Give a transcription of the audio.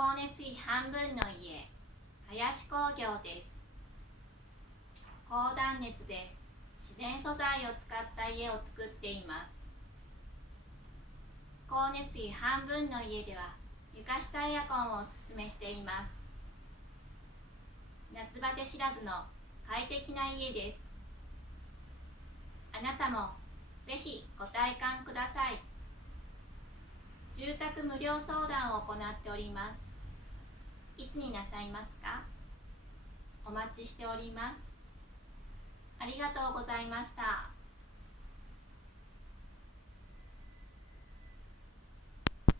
光熱費半分の家、林工業です。高断熱で自然素材を使った家を作っています。光熱費半分の家では床下エアコンをおすすめしています。夏バテ知らずの快適な家です。あなたもぜひご体感ください。住宅無料相談を行っております。いつになさいますか？お待ちしております。ありがとうございました。